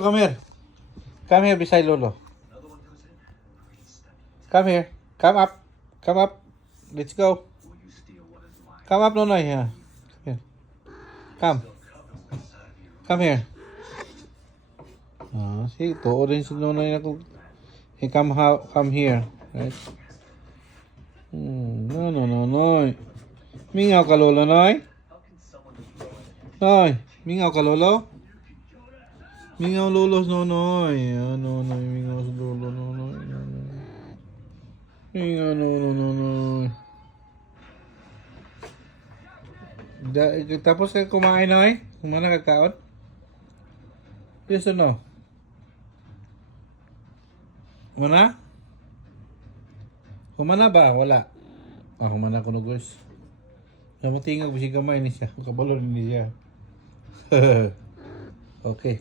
Come here. Come here beside Lolo. Come here. Come up. Come up. Let's go. Come up, Nonoy. Yeah. Here. Come. Come here. See, tuo rin si Nonoy na kung... Hey, come here. Right? No, Noy. Mingaw ka, Lolo, Noy? Noy, mingaw ka, Lolo? Mingaw, Lolo, Nonoy. Nonoy, mingaw sa Lolo, Nonoy. Mingaw, Nonoy. Tapos ka kumain, Noy? Kumana ka kaon? Yes or no? Kumana? Kumana ba? Wala. Kumana ko na, guys. Namatingag, bisi kamay ni siya. Kabalo rin ni siya. Okay.